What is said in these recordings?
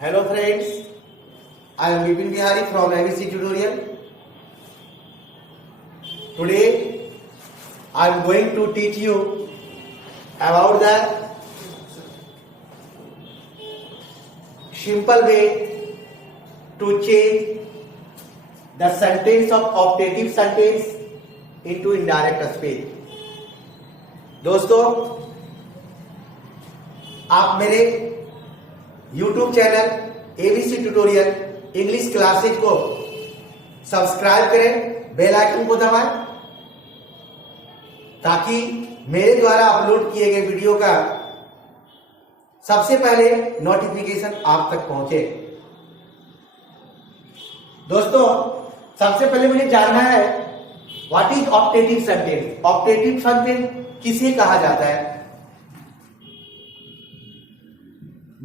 Hello friends, I am Vipin Bihari from ABC Tutorial. Today I am going to teach you about the simple way to change the sentence of optative sentence into indirect speech. दोस्तों, आप मेरे YouTube channel ABC tutorial English classes को subscribe करें, bell icon को दबाएं ताकि मेरे द्वारा अपलोड किए गए वीडियो का सबसे पहले नोटिफिकेशन आप तक पहुंचे। दोस्तों, सबसे पहले मुझे जानना है what is optative sentence. Optative sentence किसे कहा जाता है?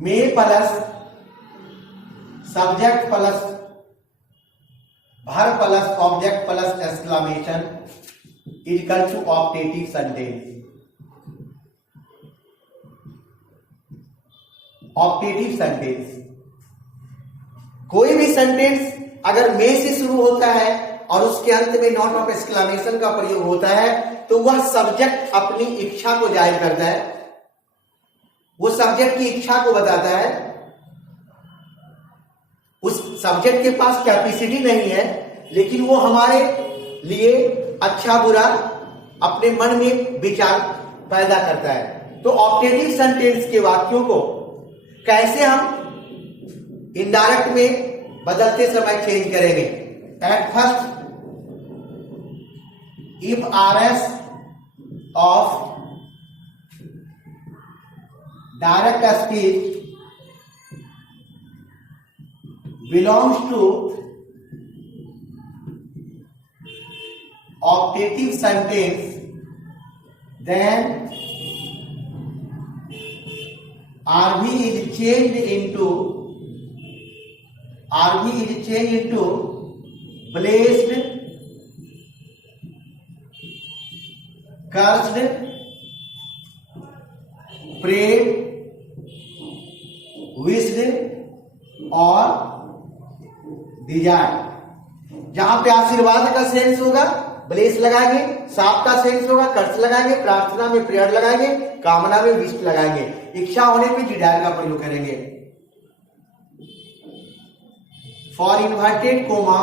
May plus subject plus verb plus object plus exclamation equal to optative sentence. Optative sentence कोई भी सेंटेंस अगर मे से शुरू होता है और उसके अंत में नॉट ऑफ एक्सक्लेमेशन का प्रयोग होता है तो वह सब्जेक्ट अपनी इच्छा को जाहिर करता है, वो सब्जेक्ट की इच्छा को बताता है। उस सब्जेक्ट के पास कैपेसिटी नहीं है लेकिन वो हमारे लिए अच्छा बुरा अपने मन में विचार पैदा करता है। तो ऑप्टेटिव सेंटेंस के वाक्यों को कैसे हम इनडायरेक्ट में बदलते समय चेंज करेंगे? At first, if RS of direct speech belongs to optative sentence, then RV is changed into blessed, cursed, prayed, wished और डिजायर। जहां पे आशीर्वाद का सेंस होगा ब्लेस लगाएंगे, साप का सेंस होगा कर्स लगाएंगे, प्रार्थना में प्रेयर लगाएंगे, कामना में विश लगाएंगे, इच्छा होने पे डिजायर का प्रयोग करेंगे। For inverted coma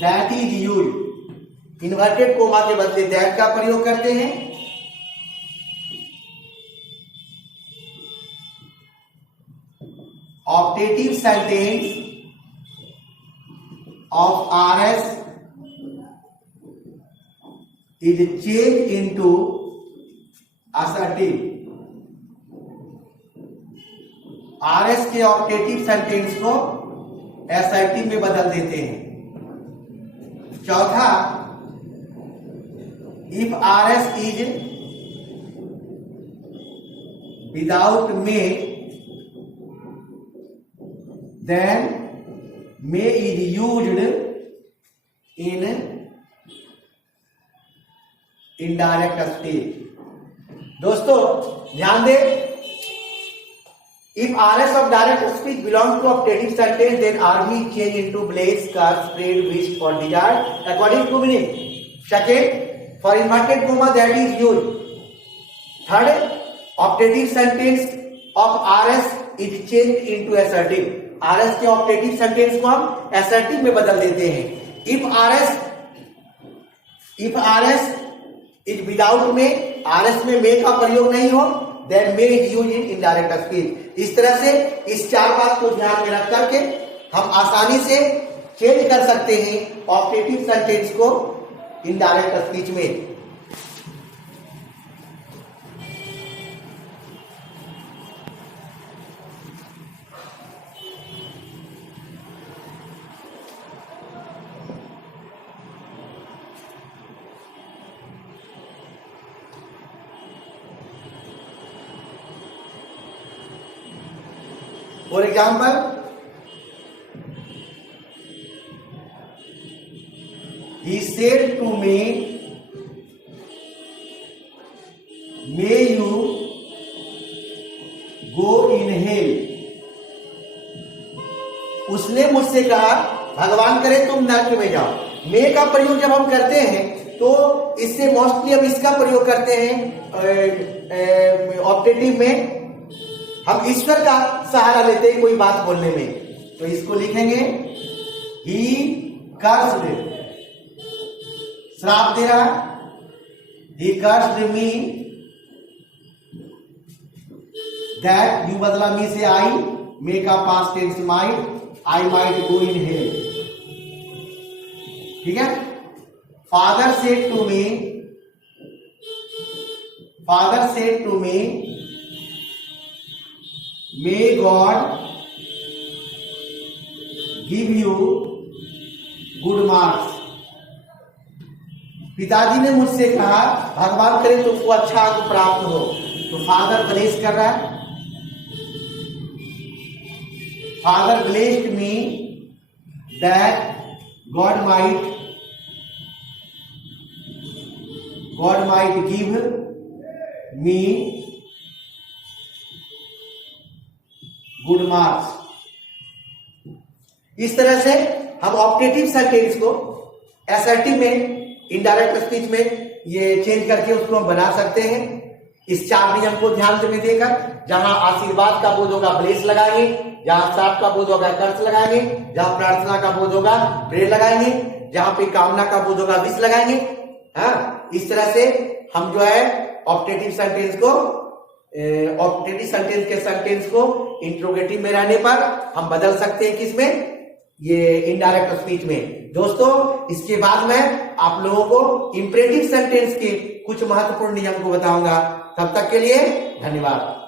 that is used, inverted coma के बदले दैट का प्रयोग करते हैं। Optative sentence of RS is changed into assertive। RS के ऑप्टेटिव सेंटेंस को assertive में बदल देते हैं। चौथा, if RS is without may, then may is used in indirect speech। दोस्तों ध्यान दें, if RS of direct speech belongs to optative sentence, then RV change into blessed, cursed, prayed, wished or desired according to meaning। Second, for inverted comma that is used। Third, optative sentence of RS is changed into assertive। RS के optative sentence को हम assertive में बदल देते हैं। if RS is without may, RS में may का प्रयोग नहीं हो, then may is used in indirect speech। इस तरह से इस चार बात को ध्यान में रख करके हम आसानी से चेंज कर सकते हैं ऑप्टेटिव सेंटेंस को इनडायरेक्ट स्पीच में। For example, he said to me, may you go in hello. उसने मुझसे कहा भगवान करे तुम नरक में जाओ। मे का प्रयोग जब हम करते हैं तो इससे मोस्टली हम इसका प्रयोग करते हैं ऑप्टेटिव में, हम ईश्वर का सहारा लेते हैं कोई बात बोलने में। तो इसको लिखेंगे ही कर्स्ड, श्राप दे रहा, he cursed me that, you बदला मी से आई, मे का past tense might, I might go in hell. ठीक है। Father said to me may God give you good marks. पिताजी ने मुझसे कहा भगवान करे तुमको अच्छा अंक प्राप्त हो। तो फादर ब्लेस कर रहा है, father blessed me that God might give me good marks। इस तरह से हम ऑप्टेटिव सेंटेंस को असर्टिव में, इनडायरेक्ट स्पीच में ये चेंज करके उसको हम बना सकते हैं। इस 4 नियम को ध्यान में देकर, जहां आशीर्वाद का बोध होगा ब्लेस लगाएंगे, जहां श्राप का बोध होगा कर्स लगाएंगे, जहां प्रार्थना का बोध होगा प्रेयर लगाएंगे, जहां पे कामना का बोध होगा विश लगाएंगे। हाँ, इस तरह से हम जो है ऑप्टेटिव सेंटेंस के सेंटेंस को इंट्रोगेटिव में रहने पर हम बदल सकते हैं, किसमें, ये इनडायरेक्ट स्पीच में। दोस्तों, इसके बाद मैं आप लोगों को इंपरेटिव सेंटेंस के कुछ महत्वपूर्ण नियम को बताऊंगा। तब तक के लिए धन्यवाद।